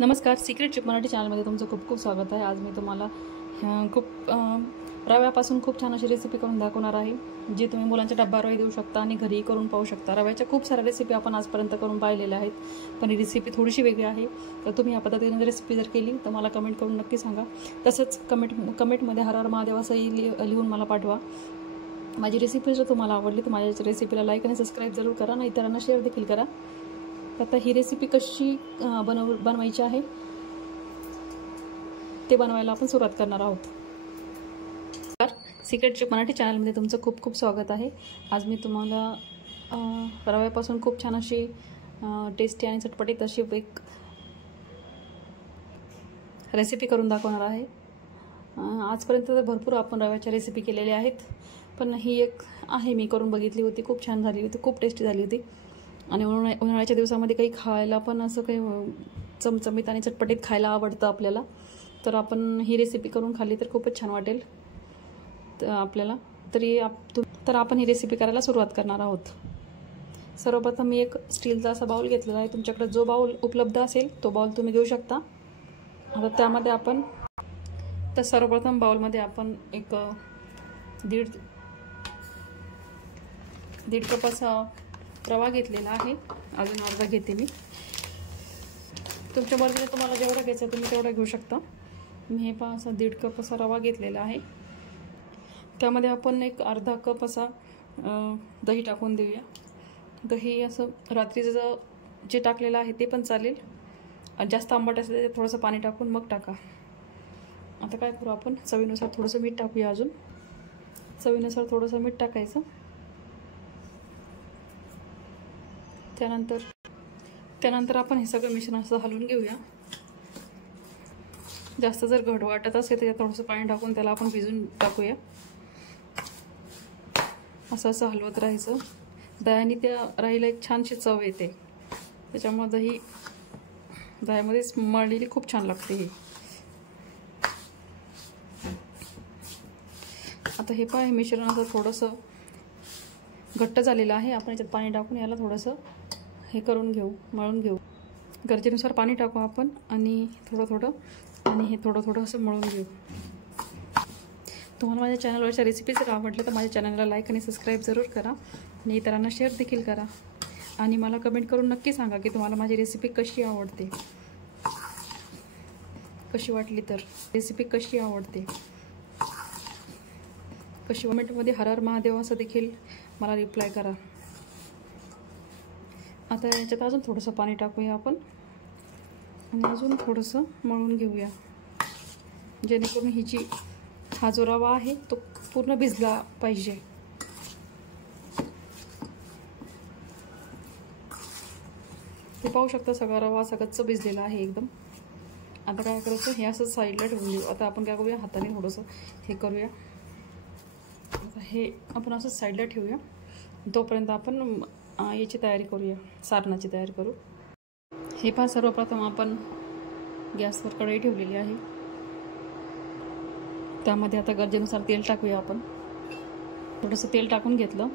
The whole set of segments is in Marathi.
नमस्कार, सिक्रेट चिप मराठी चॅनलमध्ये तुमचं खूप खूप स्वागत आहे। आज मी तुम्हाला रव्यापासून खूप छान अशी रेसिपी करून दाखवणार आहे, जी तुम्ही मुलांच्या डब्यावरही देऊ शकता आणि घरी करून पाहू शकता। रव्याच्या खूप साऱ्या रेसिपी आपण आजपर्यंत करून पाहिलेल्या आहेत, पण ही रेसिपी थोडीशी वेगळी आहे। तर तुम्ही या पद्धतीने रेसिपी जर केली तर मला कमेंट करून नक्की सांगा। तसंच कमेंटमध्ये हर हर महादेव असंही लिहून मला पाठवा। माझी रेसिपी जर तुम्हाला आवडली तर माझ्या रेसिपीला लाईक आणि सबस्क्राईब जरूर करा आणि इतरांना शेअर देखील करा। आता ही रेसिपी कशी बनवायची आहे ते बनवायला आपण सुरुवात करणार आहोत। सिक्रेट चिप मराठी चॅनलमध्ये तुमचं खूप खूप स्वागत आहे। आज मी तुम्हाला रव्यापासून खूप छान अशी टेस्टी आणि चटपटीत अशी एक रेसिपी करून दाखवणार आहे। आजपर्यंत तर भरपूर आपण रव्याच्या रेसिपी केलेल्या आहेत, पण ही एक आहे मी करून बघितली होती, खूप छान झाली होती, खूप टेस्टी झाली होती। आणि उन्हाळ्याच्या दिवसामध्ये काही खायला पण असं काही चमचमीत आणि चटपटीत खायला आवडतं आपल्याला, तर आपण ही रेसिपी करून खाल्ली तर खूपच छान वाटेल तर आपल्याला। तर आपण ही रेसिपी करायला सुरुवात करणार आहोत। सर्वप्रथम मी एक स्टीलचा असा बाउल घेतलेला आहे। तुमच्याकडे जो बाउल उपलब्ध असेल तो बाउल तुम्ही घेऊ शकता। आता त्यामध्ये आपण सर्वप्रथम बाउलमध्ये आपण एक दीड कप असा रवा घेतलेला आहे। अजून अर्धा घेते मी, तुमच्या मर्जीने तुम्हाला जेवढं घ्यायचं तुम्ही तेवढं घेऊ शकता। मी हे असा 1.5 कप असा रवा घेतलेला आहे। त्यामध्ये आपण एक अर्धा कप असा दही टाकून देऊया। दही असं रात्रीचं जे टाकलेलं आहे ते पण चालेल, जास्त आंबट असेल तर थोडंसं पाणी टाकून मग टाका। आता काय करू, आपण चवीनुसार थोडंसं मीठ टाकूया। अजून चवीनुसार थोडंसं मीठ टाकायचं। त्यानंतर आपण हे सगळं मिश्रण असं हलवून घेऊया। जास्त जर घट वाटत असेल तर थोडंसं पाणी टाकून त्याला आपण भिजून टाकूया। असं हलवत राहायचं। दह्याने त्या राईला एक छानशी चव येते, त्याच्यामुळे दह्यामध्येच मळलेली खूप छान लागते ही। आता हे हे मिश्रण असं थोडंसं घट्ट झालेलं आहे। आपण याच्यात पाणी टाकून याला थोडंसं हे करून घेऊ, मळून घेऊ। गरजेनुसार पाणी टाकू आपण आणि थोडं आणि हे थोडं असं मळून घेऊ। तुम्हाला माझ्या चॅनलवरच्या रेसिपी जर आवडल्या तर माझ्या चॅनलला लाईक आणि सबस्क्राईब जरूर करा आणि इतरांना शेअर देखील करा। आणि मला कमेंट करून नक्की सांगा की तुम्हाला माझी रेसिपी कशी आवडते, कशी वाटली तर रेसिपी कशी आवडते, कशी। कमेंटमध्ये हर हर महादेव असं देखील मला रिप्लाय करा। आता याच्यात अजून थोडंसं पाणी टाकूया आपण आणि अजून थोडंसं मळून घेऊया, जेणेकरून हा जो रवा आहे तो पूर्ण भिजला पाहिजे। ते पाहू शकता सगळा रवा असा गच्च भिजलेला आहे एकदम। आता काय करायचं, हे असं साईडला ठेवून देऊ। आता आपण काय करूया, हाताने थोडंसं हे करूया। आता हे आपण असं साईडला ठेवूया, तोपर्यंत आपण याची तयारी करूया, सारणाची तयारी करू। हे पहा, सर्वप्रथम आपण गॅसवर कढई ठेवलेली आहे। त्यामध्ये आता गरजेनुसार तेल टाकूया। आपण थोडंसं तेल टाकून घेतलं।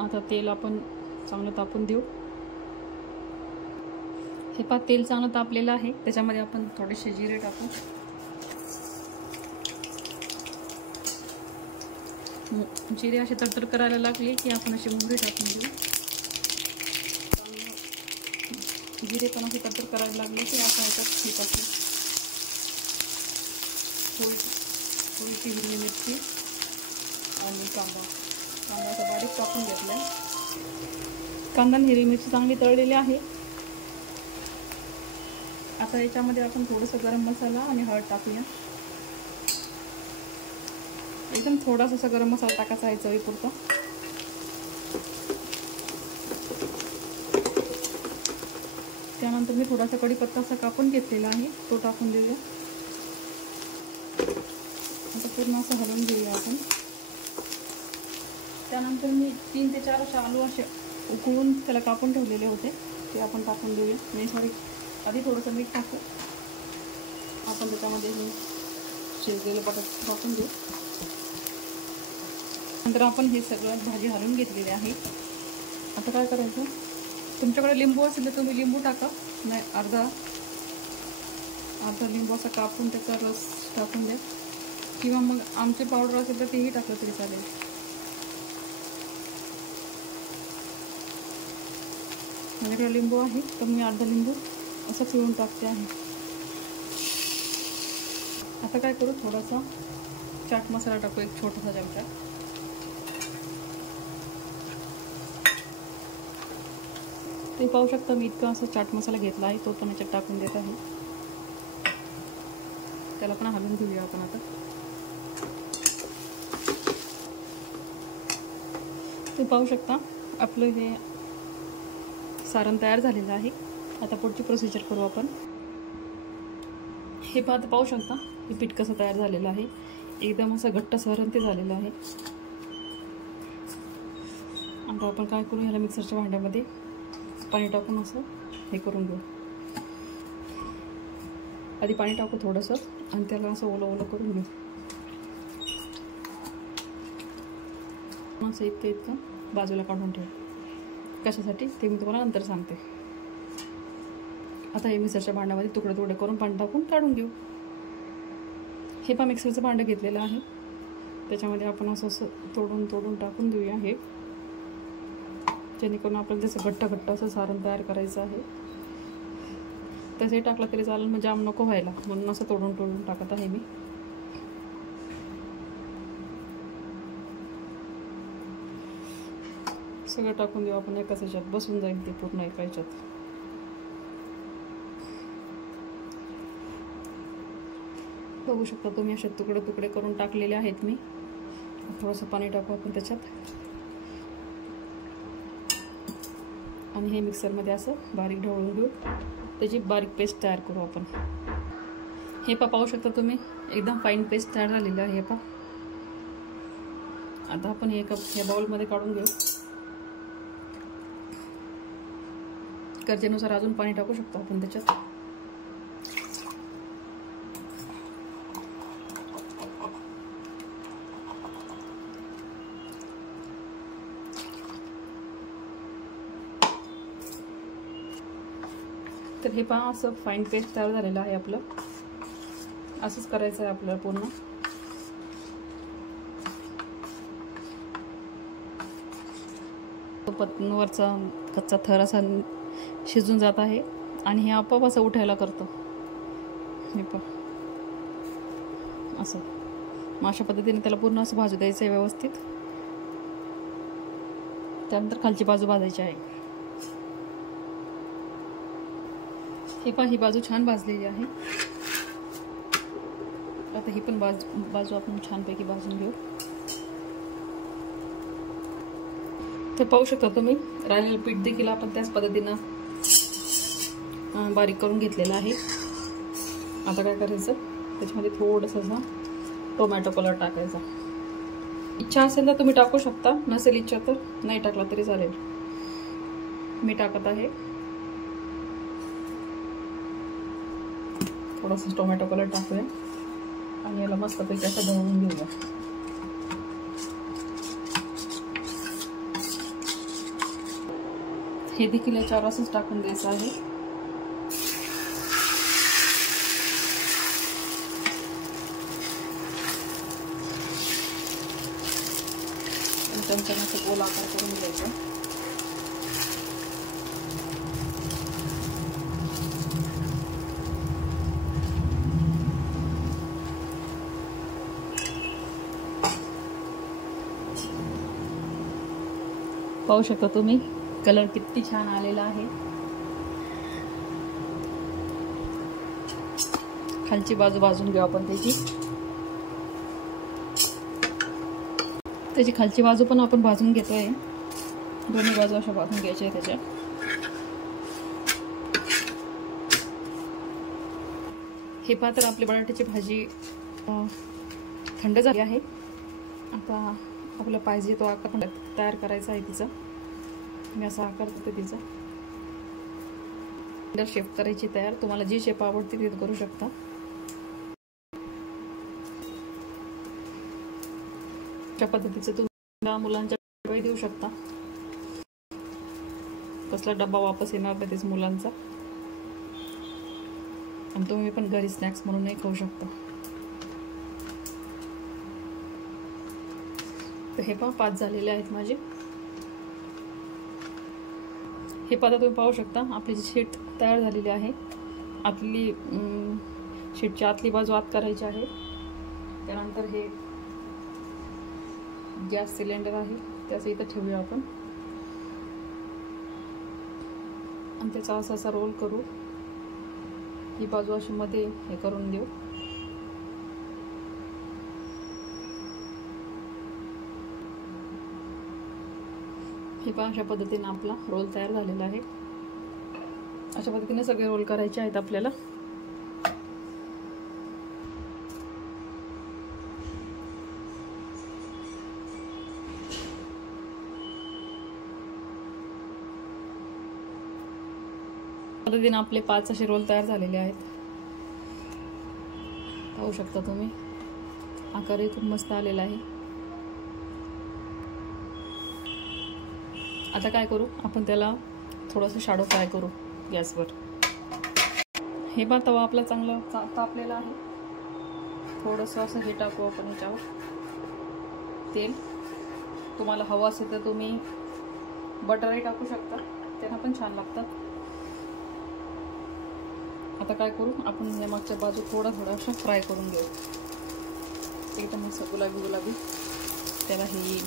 आता तेल आपण चांगलं तापून देऊ। हे पहा, तेल चांगलं तापलेलं आहे। त्याच्यामध्ये आपण थोडेसे जिरे टाकू। जिरे असे तडतड करायला लागले की आपण असे मोहरी टाकून देऊ। जिरे पण असे तडतड करायला लागले की आपण याच्यात हे टाकू, थोडीशी हिरवी मिरची आणि कांदा असं बारीक कापून घेतला। कांदा आणि हिरवी मिरची चांगली तळलेली आहे। आता याच्यामध्ये आपण थोडंसं गरम मसाला आणि हळद टाकूया। एकदम थोडासा असा गरम मसाला टाकायचा आहे चवीपुरता। त्यानंतर मी थोडासा कढीपत्ता असा कापून घेतलेला आहे, तो टाकून देऊया। आता पूर्ण असं हलवून घेऊया आपण। त्यानंतर मी 3 ते 4 असे आलू असे उकळून त्याला कापून ठेवलेले होते, ते आपण टाकून देऊया। मी आधी थोडंसं मीठ टाकू, आपण त्याच्यामध्ये शिजलेले बटाटे टाकून देऊ। नंतर आपण हे सगळं भाजी हलवून घेतलेली आहे। आता काय करायचं, तुमच्याकडे लिंबू असेल तर तुम्ही लिंबू टाका, नाही अर्धा अर्धा लिंबू असा कापून त्याचा रस टाकून द्या, किंवा मग आमचे पावडर असेल तर तेही टाकलं तरी चालेल. माझ्याकडे लिंबू आहे तर मी अर्धा लिंबू असं पिळून टाकते आहे. आता काय करू, थोडासा चाट मसाला टाकू, एक छोटासा चमचा. ते पाहू शकता मी इतका असा चाट मसाला घेतला आहे, तो पण याच्यात टाकून देत आहे. त्याला पण हलवून घेऊया आपण. आता ते पाहू शकता आपलं हे सारण तयार झालेलं आहे. आता पुढची प्रोसिजर करू आपण. हे पाहू शकता हे पीठ कसं तयार झालेलं आहे. एकदम असं घट्ट सारण ते झालेलं आहे. आता आपण काय करू, ह्याला मिक्सरच्या भांड्यामध्ये पाणी टाकून असं हे करून घेऊ. आधी पाणी टाकू थोडंसं आणि त्याला असं ओलं ओलं करून घेऊ. असं इतकं बाजूला काढून ठेवू. कशासाठी ते मी तुम्हाला नंतर सांगते. आता हे मिक्सरच्या भांड्यामध्ये तुकडे तुकडे करून पाणी टाकून काढून घेऊ. हे पण मिक्सरचं भांडं घेतलेलं आहे, त्याच्यामध्ये आपण असं तोडून तोडून टाकून देऊया. हे जेणेकरून आपल्याला जसं घट्ट असं सारण तयार करायचं आहे. तसंही टाकलं तरी चालेल, म्हणजे जाम नको व्हायला, म्हणून असं तोडून टाकत आहे मी. सगळं टाकून देऊ आपण एकाच ह्याच्यात, बसून जाईल ते पूर्ण एका ह्याच्यात. बघू शकता तुम्ही असे तुकडे तुकडे करून टाकलेले आहेत मी. थोडंसं पाणी टाकू आपण त्याच्यात आणि हे मिक्सरमध्ये असं बारीक ढवळून घेऊ. त्याची बारीक पेस्ट तयार करू आपण. हे पाहू शकता तुम्ही एकदम फाईन पेस्ट तयार झालेली आहे. हे आता आपण हे ह्या बाउलमध्ये काढून घेऊ. गरजेनुसार अजून पाणी टाकू शकतो आपण त्याच्यात. तर हे पहा असं फाईन पेस्ट तयार झालेलं आहे आपलं. असंच करायचं आहे आपल्याला पूर्ण. वरचा कच्चा थर असा शिजून जात आहे आणि हे आपोआप असं उठायला करतं. हे पहा असं. मग अशा पद्धतीने त्याला पूर्ण असं भाजू द्यायचं आहे व्यवस्थित. त्यानंतर खालची बाजू भाजायची आहे. हे पहा ही बाजू छान भाजलेली आहे. आता ही पण बाजू आपण छानपैकी भाजून घेऊ. ते पाहू शकता तुम्ही राहिलेलं पीठ देखील आपण त्याच पद्धतीनं बारीक करून घेतलेलं आहे. आता काय करायचं, त्याच्यामध्ये थोडंसं टोमॅटो कलर टाकायचा. इच्छा असेल तर तुम्ही टाकू शकता, नसेल इच्छा तर नाही टाकला तरी चालेल. मी टाकत आहे. थोडासा टोमॅटो कलर टाकूया आणि याला मस्तपैकी असं ढवळून घेऊया. हे देखील याच्यावर असंच टाकून द्यायचं आहे. चमच्याने असं गोल आकार करून घ्यायचा. पाहू शकता तुम्ही कलर किती छान आलेला आहे. खालची बाजू भाजून घेऊ आपण त्याची खालची बाजू पण आपण भाजून घेतोय. दोन्ही बाजू अशा भाजून घ्यायच्या आहे त्याच्या. हे पहा तर आपली बटाट्याची भाजी थंड झाली आहे. आता आपल्याला पाहिजे तो आकार तयार करायचा आहे तिचा. मी असा आकार करते तिचा. शेप करायची तयार. तुम्हाला जी शेप आवडते ती करू शकता. अशा पद्धतीचं तुम्ही मुलांच्या डब्यात देऊ शकता. कसला डब्बा वापस येणार नाही तेच मुलांचा. आणि तुम्ही पण घरी स्नॅक्स म्हणूनही खाऊ शकता. तर हे पण 5 झालेले आहेत माझे. हे आता तुम्ही पाहू शकता आपली जी शीट तयार झालेली आहे. आतली शीटची आतली बाजू आत करायची आहे. त्यानंतर हे गॅस सिलेंडर आहे त्याचं इथं ठेवूया आपण आणि त्याचा असा रोल करू. ही बाजू अशी मध्ये हे करून देऊ. हे पण अशा पद्धतीने आपला रोल तयार झालेला आहे. अशा पद्धतीने सगळे रोल करायचे आहेत आपल्याला. पद्धतीने आपले 5 असे रोल तयार झालेले आहेत. पाहू शकता तुम्ही आकारही खूप मस्त आलेला आहे. आता काय करू आपण त्याला थोडंसं शॅडो फ्राय करू गॅसवर. हे पण तवा आपला चांगला तापलेला आहे. थोडंसं असं हे टाकू आपण याच्यावर तेल. तुम्हाला हवं असेल तर तुम्ही बटरही टाकू शकता, त्यांना पण छान लागतात. आता काय करू आपण या मागच्या बाजू थोडं फ्राय करून घेऊ. एकदम असं गुलाबी गुलाबी त्याला हे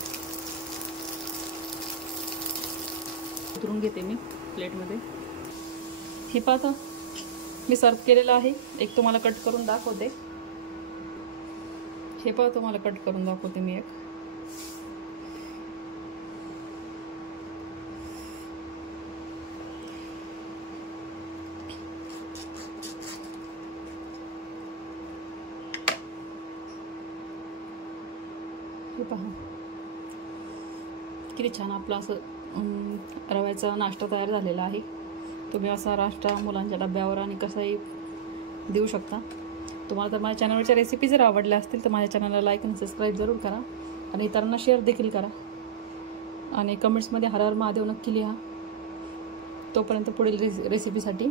उतरून घेते मी प्लेटमध्ये. हे पाहता मी सर्व केलेलं आहे. एक तुम्हाला कट करून दाखवते. हे पाहता तुम्हाला कट करून दाखवते मी एक. हे पहा किती छान आपला असं रव्याचा नाश्ता तयार झालेला आहे. तुम्ही असा नाश्ता मुलांच्या डब्यावर आणि कसाही देऊ शकता. तुम्हाला तर माझ्या चॅनलवरच्या रेसिपी जर आवडल्या असतील तर माझ्या चॅनलला लाईक आणि सबस्क्राईब जरूर करा आणि इतरांना शेअर देखील करा आणि कमेंट्समध्ये हर हर महादेव नक्की लिहा. तोपर्यंत पुढील रेसिपीसाठी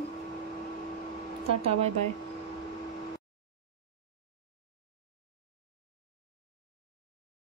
टाटा बाय बाय.